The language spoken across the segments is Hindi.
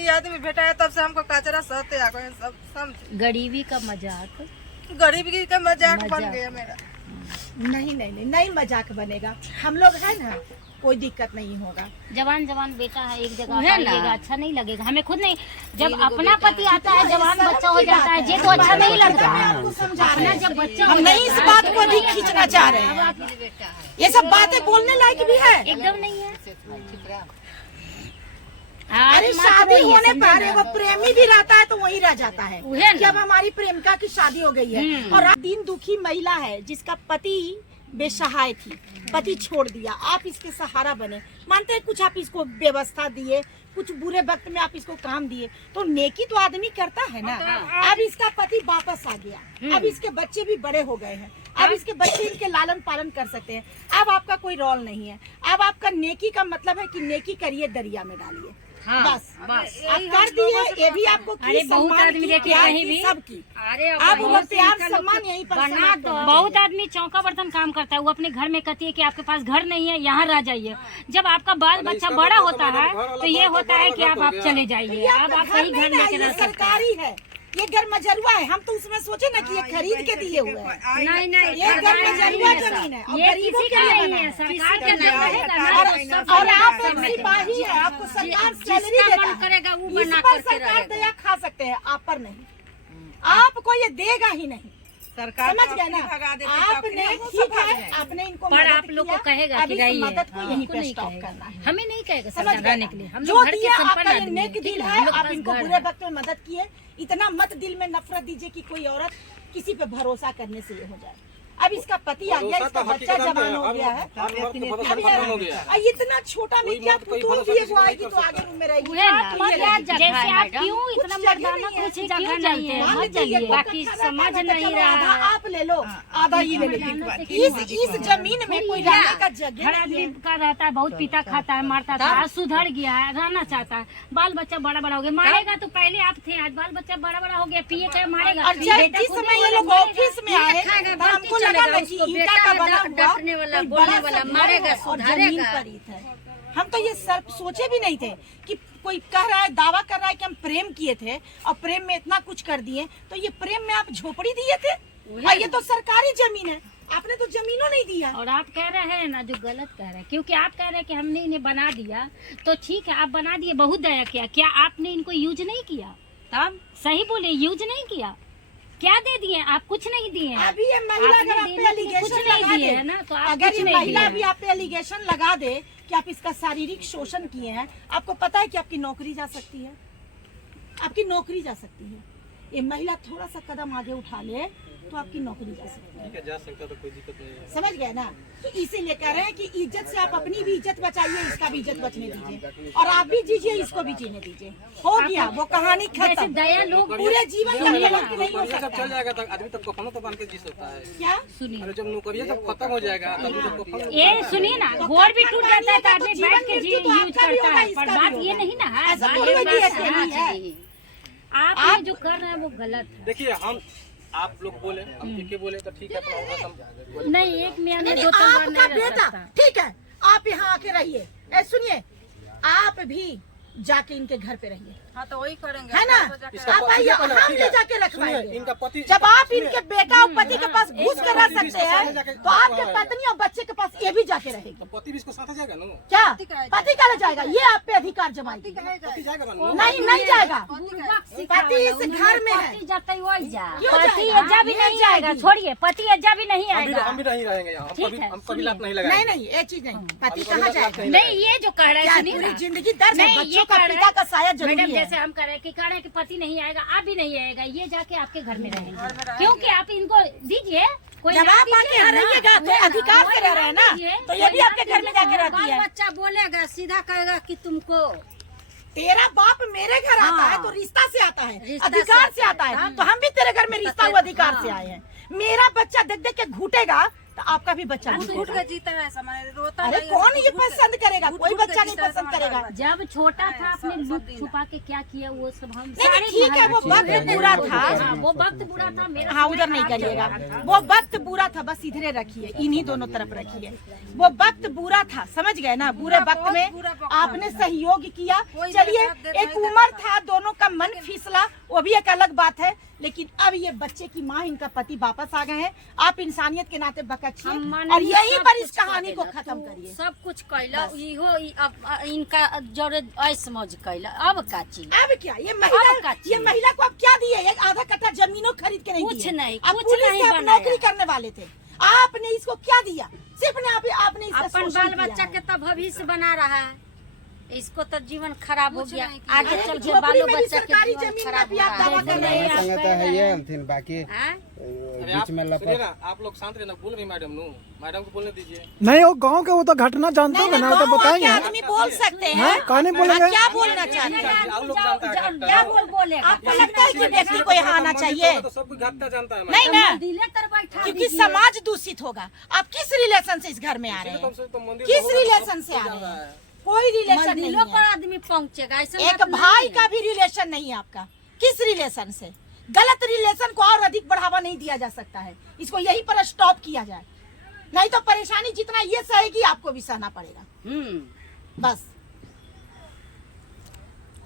ये आदमी बेटा है तब से हमको कचरा सहते आ गए सब समझ। गरीबी का मजाक, गरीबी का मजाक बन गया मेरा। नहीं मजाक बनेगा। हम लोग है ना, कोई दिक्कत नहीं होगा। जवान बेटा है, एक जगह पालिएगा, अच्छा नहीं लगेगा हमें खुद नहीं। जब अपना पति आता है जवान बच्चा हो जाता है, ये तो अच्छा नहीं लगता। आपको समझा रहे हैं, जब बच्चा हम नहीं इस बात को अधिक खींचना चाह रहे हैं। ये सब बातें बोलने लायक भी है, एकदम नहीं है। अरे शादी होने पर एगो प्रेमी भी रहता है तो वही रह जाता है कि अब हमारी प्रेमिका की शादी हो गई है। और दिन दुखी महिला है जिसका पति बेसहाय थी, पति छोड़ दिया, आप इसके सहारा बने। मानते हैं कुछ आप इसको व्यवस्था दिए, कुछ बुरे वक्त में आप इसको काम दिए, तो नेकी तो आदमी करता है ना। अब इसका पति वापस आ गया, अब इसके बच्चे भी बड़े हो गए हैं, अब इसके बच्चे इनके लालन पालन कर सकते हैं। अब आपका कोई रोल नहीं है। अब आपका नेकी का मतलब है कि नेकी करिए, दरिया में डालिए। हाँ, बस आप कर दिए। ये भी आपको अरे बहुत आदमी देखिए कहीं भी, सबकी अरे अब वो प्यार सम्मान यहीं पर बना दो। बहुत आदमी चौका बर्तन काम करता है, वो अपने घर में कहती है कि आपके पास घर नहीं है, यहाँ रह जाइए। जब आपका बाल बच्चा बड़ा होता है तो ये होता है कि आप चले जाइए, अब आप सही घर लेके रह सकते हैं। सरकारी है, ये घर मजरुआ है। हम तो उसमें सोचे ना कि ये खरीद के दिए हुए हैं। नहीं, ये घर मजरुआ जमीन है, ये किसी का नहीं है, सरकार के नाम रहेगा। और आप एक सिपाही है, आपको सरकार सैलरी देता है। इस पर सरकार दया खा सकते हैं, आप पर नहीं। आपको ये देगा ही नहीं, सरकार समझ गए ना। आपने ठीक है, आपने इनको पर आप लोग को कहेगा कि रहिए, मदद को यहीं पे स्टॉप करना है। हमें नहीं कहेगा समझ सरकार रहने के लिए। हम जो लोग घर के दिया आपका संपन्न ये आदमी नेक हैं, दिल ठीक है, हम लोग आप पास इनको घर बुरे है। वक्त में मदद किए। इतना मत दिल में नफरत दीजिए कि कोई औरत किसी पे भरोसा करने से ये हो जाए। अब इसका पति आ गया, इसका बच्चा जवान हो गया है। अब इतना छोटा में क्या पुतुल भी वो आएगी तो आगे में रहेगी। जैसे आप क्यों इतना मर्दाना कुछ क्यों चाहिए, मत जाइए, बाकी समझ नहीं रहा आधा है। आप ले लो, आधा ये ले लो। इस जमीन में कोई रहने का जगह हर नहीं आदमी है। का रहता है, बहुत पीता खाता है, मारता था, आज सुधर गया है, रहना चाहता है। बाल बच्चा बड़ा हो गया, मारेगा तो पहले आप थे, आज बाल बच्चा बड़ा हो गया, पिए क्या मारेगा। और जिस समय ये लोग ऑफिस में आए तो हमको लगा ना कि ईंटा का बना हुआ डटने वाला, कोई बोलने बड़ा वाला, सा घर मारेगा, है और सुधारेगा। जमीन पर ही था। हम तो ये सर सोचे भी नहीं थे कि कोई कह रहा है, दावा कर रहा है कि हम प्रेम किए थे और प्रेम में इतना कुछ कर दिए, तो ये प्रेम में आप झोपड़ी दिए थे और ये तो सरकारी जमीन है, आपने तो जमीनों नहीं दिया। और आप कह रहे हैं ना जो गलत कह रहे हैं, क्योंकि आप कह रहे हैं कि हमने इन्हें बना दिया, तो ठीक है आप बना दिए, बहुत दया किया। क्या आपने इनको यूज नहीं किया? तब सही बोले, यूज नहीं किया। क्या दे दिए आप? कुछ नहीं दिए। अभी ये महिला अगर आप पे एलिगेशन लगा दे ना, तो आप अगर कुछ ये नहीं महिला दिए। भी आप पे एलिगेशन लगा दे कि आप इसका शारीरिक शोषण किए हैं, आपको पता है कि आपकी नौकरी जा सकती है, आपकी नौकरी जा सकती है। ये महिला थोड़ा सा कदम आगे उठा ले तो आपकी नौकरी जा सकती है। ठीक है, जा सकता तो कोई दिक्कत नहीं है। समझ गए ना। तो इसीलिए कह रहे हैं कि इज्जत से आप अपनी भी इज्जत बचाइए, इसका भी इज्जत बचने दीजिए, और आप भी जीजिए, इसको भी जीने दीजिए। हो गया वो कहानी खत्म। दया लोग पूरे जीवन का कलंक नहीं हो जब सकता। चल जाएगा तो आदमी तब कफनो तो बांध के जी सकता है। क्या सुनिए, अरे जब नौकरियां जब खत्म हो जाएगा तब जब कफन ये सुनिए ना, गोड़ भी टूट जाता है तो आदमी बैठ के जी यूज करता है, पर बात ये नहीं ना है। ऐसा बात थोड़ी ये ना कि बात ऐसे है। नहीं है। आप जो कर रहे हैं वो गलत है। देखिए, हम आप लोग बोले, हम के बोले तो ठीक है, अपना होगा हम नहीं, एक मियां में नहीं, दो तलवार आपका नहीं रह बेटा सकता। ठीक है, आप यहाँ आके रहिए। सुनिए, आप भी जाके इनके घर पे रहिए, हाँ तो वही करेंगे है ना। इसका आप आइए, पति- हम ठीक ले है। जाके सुनिए, रखवाएंगे। इनका पति जब आप इनके बेटा और पति के पास घुस कर रह सकते हैं तो आपके पत्नी और बच्चे के पास ये भी जाके रहेगी। तो पति भी इसको साथ जाएगा ना? क्या पति का जाएगा? ये आप पे अधिकार जमाएगी। पति जाएगा ना? नहीं जाएगा। पति इस घर में है। पति जाता ही वही जा, क्यों पति जाएगा? एजा भी ये नहीं जाएगी। आएगा। छोड़िए, पति एजा भी नहीं आएगा। हम भी नहीं रहेंगे यहाँ, ठीक है, हम कभी लात नहीं नहीं लगाएंगे। नहीं, ये चीज नहीं। पति कहाँ जाएगा? नहीं, ये जो कह रहे क्या हैं, सुनिए पूरी ना। जिंदगी दर्द है, नहीं, बच्चों ये का कह रहे पिता हैं, का साया जरूरी मैडम है। जैसे हम कह रहे हैं कि पति नहीं आएगा, आप भी नहीं आएगा, ये जाके आपके घर में रहेंगे, क्योंकि आप इनको दीजिए। कोई जब ना आप दीजिए आके यहाँ ना, रहिएगा तो अधिकार से रह रहे हैं ना, तो ये भी आपके घर में जाके रहती है। बच्चा बोलेगा, सीधा कहेगा कि तुमको तेरा बाप मेरे घर आता है तो रिश्ता से आता है, रिश्ता अधिकार से से आता है। तो हम भी तेरे घर में रिश्ता हुआ अधिकार से आए हैं। मेरा बच्चा देख देख के घूटेगा तो आपका भी बच्चा उठ जीतेगा। के जीता है समय रोता अरे नहीं है, कौन ये उठ के- पसंद करेगा? उठ कोई उठ के बच्चा नहीं जीता है पसंद समाज करेगा। का। जब छोटा था आपने सब लुक दिन छुपा के क्या किया वो सब हम नहीं, सारे ठीक है, वो महल वक्त में बुरा वो- था। हाँ, वो वक्त बुरा था मेरा हाँ, समय उधर नहीं खराब चल करिएगा। रहा था। वो वक्त बुरा था, बस इधरे रखिए, इन्हीं दोनों तरफ रखिए। वो वक्त बुरा था, समझ गए ना? बुरे वक्त बहुत में बुरा वक्त आपने सहयोग किया। कोई चलिए, मेरा साथ देता एक नहीं उम्र देता था, दोनों का मन फिसला, वो भी एक अलग बात है। लेकिन अब ये बच्चे की माँ, इनका पति वापस आ गए हैं। आप इंसानियत के नाते बकचिए हम मन और में यहीं सब पर इस कुछ कहानी को करेला, खत्म तू करिए। सब कुछ कैला बस। इहो अब इनका जोरे ऐस मौज कैला अब का चीज अब क्या ये अब महिला, का ये चीज? महिला को अब क्या दिए? एक आधा कट्ठा जमीनों खरीद के नहीं कुछ दिए। नहीं, अब कुछ पुलिस नहीं से आप बनाया। नौकरी करने वाले थे, आपने इसको क्या दिया? सिर्फ ने आपने इसका अपन शोषण बाल किया बच्चा है। के तो भविष्य बना रहा है, इसको तो जीवन खराब हो कुछ गया। नहीं किया। आगे अरे चल के झोपड़ी बालों में भी बच्चा के सरकारी जीवन जमीन खराब में भी हो आप रहा दावा है। कर रहे हैं। संगत है ये अंतिम बाकी हाँ? अरे बीच आप में सुनिए लपट ना, आप लोग शांत रहना, बोल रही मैडम नु, मैडम को बोलने दीजिए। नहीं वो गांव के वो तो घटना जानते नहीं, हो ना, वो तो गाँव के बताएंगे। आदमी बोल सकते हैं। हाँ, कहानी बोलेंगे। क्या बोलना चाहते हैं? आप लोग जानता है घाटा। क्या बोलेगा? आपको लगता है कि व्यक्ति को यहाँ आना चाहिए? तो सब कुछ घाटा जानता है नहीं ना, दिले तर बैठा क्योंकि दीजिए। समाज दूषित होगा। आप किस रिलेशन से इस घर में आ रहे कम हैं? से कम मंदिर किस तो होगा, रिलेशन सब से आ कुछ रहे जान रहा हैं? है। कोई रिलेशन नहीं मंदिरों पर है। आदमी पहुंचेगा ऐसा एक बात नहीं भाई है। का भी रिलेशन नहीं है आपका। किस रिलेशन से? गलत रिलेशन को और अधिक बढ़ावा नहीं दिया जा सकता है। इसको यहीं पर स्टॉप किया जाए, नहीं तो परेशानी जितना ये सहेगी आपको भी सहना पड़ेगा। बस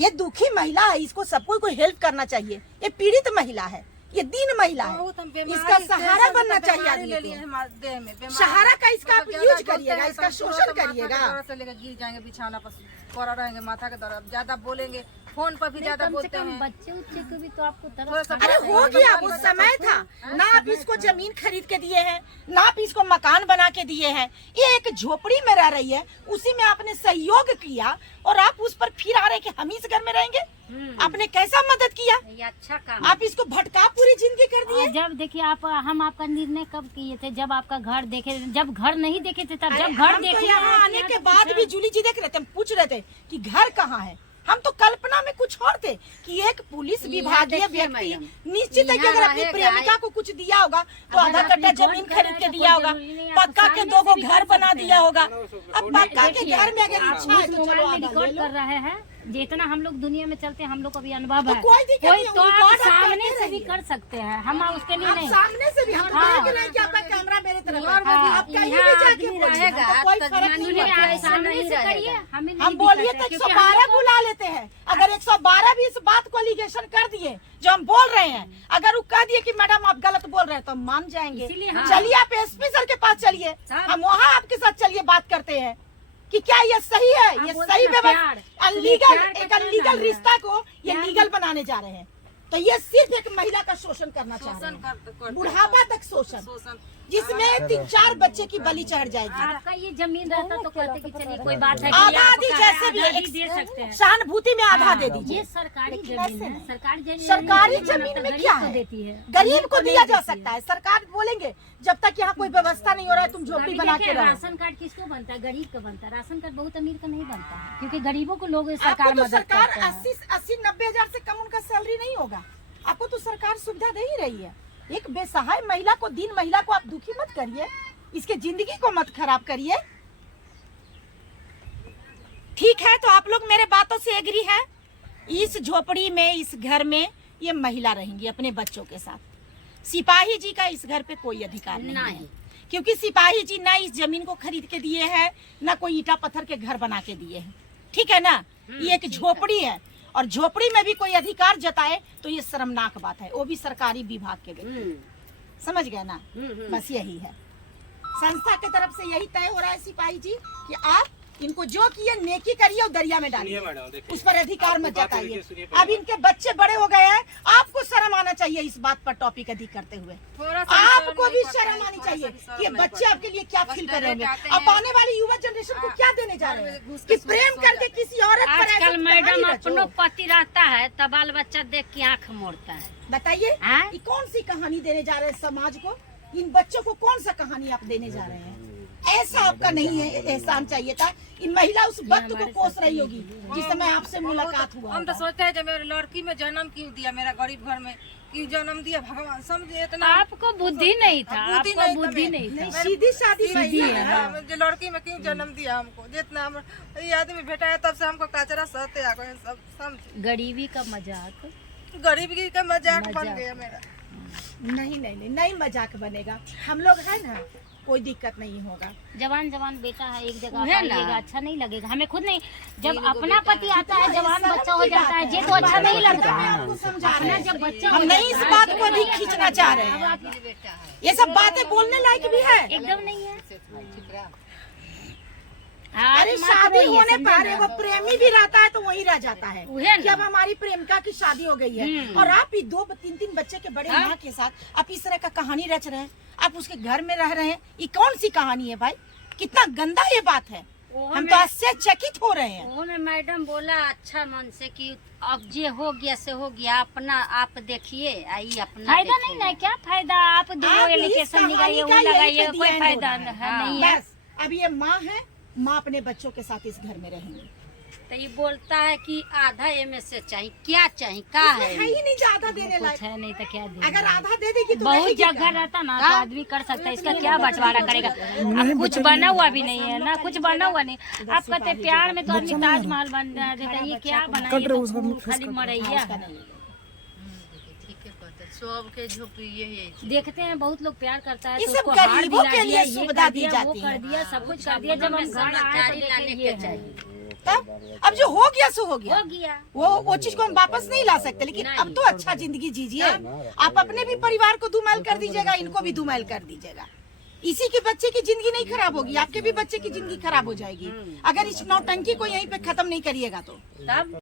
ये दुखी महिला है, इसको सबको कोई हेल्प करना चाहिए। ये पीड़ित महिला है, ये दीन महिला है, बहुत हम बीमारी इसका से सहारा सब बनना बीमारी चाहिए ले आदमी लिए को। हमारे देह में बीमारी। सहारा का इसका आप मतलब यूज ज्यादा करिएगा, बोलते हैं इसका तो शोषण तुरंत माथा के करिएगा। दर्द से लेकर गिर जाएंगे बिछाना पर, पड़ा रहेंगे माथा के दर्द। ज्यादा बोलेंगे, फोन पर भी ज्यादा कम से बोलते कम हैं। बच्चे उच्चे को भी तो आपको थोड़ा तरस सा अरे हो गया, वो समय था ना। आप इसको जमीन खरीद के दिए हैं, ना आप इसको मकान बना के दिए हैं। ये एक झोपड़ी में रह रही है, उसी में आपने सहयोग किया और आप उस पर फिर आ रहे कि हम इस घर में रहेंगे। आपने कैसा मदद किया? ये अच्छा काम आप इसको भटका पूरी जिंदगी कर दिए। और जब देखिए आप हम आपका निर्णय कब किए थे? जब आपका घर देखे, जब घर नहीं देखे थे तब, अरे जब घर हम देखे तो यहाँ आने के बाद भी जूली जी देख रहे थे, हम पूछ रहे थे कि घर कहाँ है। हम तो कल्पना में कुछ और थे कि एक पुलिस विभागीय देखिए व्यक्ति मैडम, निश्चित है कि यहाँ अगर अपनी रहेगा, प्रेमिका को कुछ दिया होगा तो अगर आधा अपनी कट्टा जोड़ जमीन कर खरीद रहा के है, दिया कोई होगा, जरूरी नहीं है, आप पक्का के सामने 2 से भी घर कर बना सकते दिया हैं। होगा। अब पक्का के देखिए, घर में अगर आप इच्छा है उस तो चलो मोबाइल में आधा ले रिकॉर्ड लो। कर रहे हैं, जितना हम लोग दुनिया में चलते हैं हम लोग को भी अनुभव तो है। कोई दिक्कत नहीं, तो आप रिकॉर्ड आप सामने करते से भी रहिए। कर सकते हैं, हम उसके लिए आप नहीं। सामने से भी हम हाँ। देख रहे हैं कि आपका कैमरा मेरे तरफ है। हाँ, आप कहीं भी यहाँ जाके आदमी बोलिए, रहेगा, हमको कोई तो फर्क नहीं सुनिए, पड़ता आप है। सामने से करिए, हमें नहीं हम बोलिए दिक्कत तो है, क्योंकि हम 112 लोग को- बुला लेते हैं। अगर 112 भी इस बात को एलिगेशन कर दिए जो हम बोल रहे हैं, अगर वो कह दिए कि मैडम आप गलत बोल रहे हैं तो हम मान जाएंगे। इसीलिए हाँ। चलिए आप एसपी सर के पास चलिए, साहब। हम वहाँ आपके साथ चलिए बात करते हैं कि क्या ये सही है, ये बोलते सही हैं व्यवस्था, प्यार। अनलीगल प्यार का एक क्या अनलीगल नाम है? रिश्ता को ये प्यार- लीगल बनाने जा रहे हैं। तो ये सिर्फ एक महिला का शोषण करना चाह शोषण रहे हैं, करते बुढ़ापा तक शोषण, शोषण। जिसमें 3-4 बच्चे की बलि चढ़ जाएगी। आपका ये जमीन रहता तो कहते कि चलिए कोई बात है कि आधा आपका आधी है, जैसे भी आधा एक दे सकते हैं। सहानुभूति में आधा दे ये दीजिए। सरकारी लेकिन जमीन ऐसे है, नहीं। सरकारी जमीन सरकारी तो जमीन में गरीब क्या को है? देती है, गरीब को नहीं दिया जा देती सकता है। सरकार बोलेंगे जब तक यहाँ कोई व्यवस्था नहीं हो रहा है तुम झोपड़ी अभी बना देखिए, के रहो। राशन कार्ड किसको बनता है? गरीब का बनता है। राशन कार्ड बहुत अमीर का नहीं बनता है, क्योंकि गरीबों को लोग आपको सरकार तो मदद सरकार करता है। 80-90 हजार से कम उनका सैलरी नहीं होगा। आपको तो सरकार सुविधा दे ही रही है। एक बेसहाय महिला को, दीन महिला को आप दुखी मत करिए, इसके जिंदगी को मत खराब करिए। ठीक है, तो आप लोग मेरे बातों से एग्री है? इस झोपड़ी में, इस घर में ये महिला रहेंगी अपने बच्चों के साथ। सिपाही जी का इस घर पे कोई अधिकार नहीं है, क्योंकि सिपाही जी ना इस जमीन को खरीद के दिए हैं, ना कोई ईटा पत्थर के घर बना के दिए हैं। ठीक है ना? ये एक झोपड़ी है, और झोपड़ी में भी कोई अधिकार जताए तो ये शर्मनाक बात है, वो भी सरकारी विभाग के व्यक्ति। समझ गए ना? बस यही है, संस्था की तरफ से यही तय हो रहा है सिपाही जी कि आप इनको जो किए नेकी करिए और दरिया में डालिए, सुनिए मैडम, देखिए, उस पर अधिकार मत आपकी बात जताइए। देखिए, सुनिए अब पहले। इनके बच्चे बड़े हो गए हैं, आपको शर्म आना चाहिए इस बात पर टॉपिक अधिक करते हुए। थोड़ा सा आपको भी नहीं पड़ता शर्म है, आनी थोड़ा सा चाहिए भी शर्म कि ये नहीं बच्चे पड़ता। आपके लिए क्या बस फील डरे कर रहे जाते हैं। अब हैं। आने वाली युवा जनरेशन को हाँ, क्या देने जा रहे घर हैं में घुस के कि प्रेम सो करके जाते किसी औरत पर ऐसे आजकल कहानी मैडम रचो। अपनो पति रहता है तब बाल बच्चा देख के आंख मोड़ता है। बताइए हाँ? ये कौन सी कहानी देने जा रहे हैं समाज को? इन बच्चों को कौन सा कहानी आप देने जा रहे हैं? ऐसा आपका नहीं है एहसान चाहिए था। ये महिला उस वक्त को कोस रही होगी जिस समय आपसे मुलाकात हुआ। हम तो सोचते हैं जब मेरे लड़की में जन्म क्यों दिया, मेरा गरीब घर में क्यों जन्म दिया, भगवान समझे इतना आपको बुद्धि नहीं था, आपको बुद्धि नहीं था। सीधी शादी जो लड़की में क्यों जन्म दिया हमको, जितना हम ये आदमी बेटा है तब से हमको कचरा सहते आ गए सब समझ। गरीबी का मजाक, गरीबी का मजाक बन गया मेरा। नहीं मजाक बनेगा। हम लोग है ना, कोई दिक्कत नहीं होगा। जवान बेटा है, एक जगह पालिएगा, अच्छा नहीं लगेगा हमें खुद नहीं। जब अपना पति आता है, जवान बच्चा हो जाता है, ये तो अच्छा नहीं लगता। आपको समझा रहे हैं, जब बच्चा हम नहीं इस बात को अधिक खींचना चाह रहे हैं। ये सब बातें बोलने लायक भी है, एकदम नहीं है। अरे शादी होने पर वो प्रेमी भी रहता है तो वही रह जाता है कि अब हमारी प्रेमिका की शादी हो गई है और आप ही 2-3 बच्चे के बड़े माँ के साथ आप इस तरह का कहानी रच रहे हैं, आप उसके घर में रह रहे हैं। ये कौन सी कहानी है भाई, कितना गंदा ये बात है। हम तो आश्चर्यचकित हो रहे हैं। उन्होंने मैडम बोला अच्छा मन से कि अब जे हो गया से हो गया, अपना आप देखिए, आई अपना फायदा नहीं ना, क्या फायदा। आप दो एप्लीकेशन निकालिए, वो लगाइए, कोई फायदा नहीं है। बस अब ये माँ है, माँ अपने बच्चों के साथ इस घर में रहेंगी। तो ये बोलता है कि आधा एमएस से चाहिए, क्या चाहिए, का है है ही नहीं ज्यादा देने कुछ लायक। है नहीं तो क्या दे। अगर आधा दे देगी तो बहुत जगह रहता ना तो आदमी कर सकता है, इसका क्या बंटवारा करेगा। अब कुछ बना हुआ भी नहीं है ना, कुछ बना हुआ नहीं। आप कहते प्यार में तो आदमी ताजमहल बन देता है, ये क्या बना, ये तो खाली मरैया है। देखते हैं बहुत लोग प्यार करता है ये तो सब उसको हार गरीबों दिला के लिए दिया, ये सुविधा कर दी दिया, वो जाती कर है। दिया, सब कुछ कर दिया। जब हम घर आए तो देखे ये है। तब अब जो हो गया सो हो गया। हो गया वो चीज को हम वापस नहीं ला सकते, लेकिन अब तो अच्छा जिंदगी जीजिए। आप अपने भी परिवार को धूमैल कर दीजिएगा, इनको भी धूमैल कर दीजिएगा। इसी के बच्चे की जिंदगी नहीं खराब होगी, आपके भी बच्चे की जिंदगी खराब हो जाएगी अगर इस नौटंकी को यहीं पे खत्म नहीं करिएगा तो।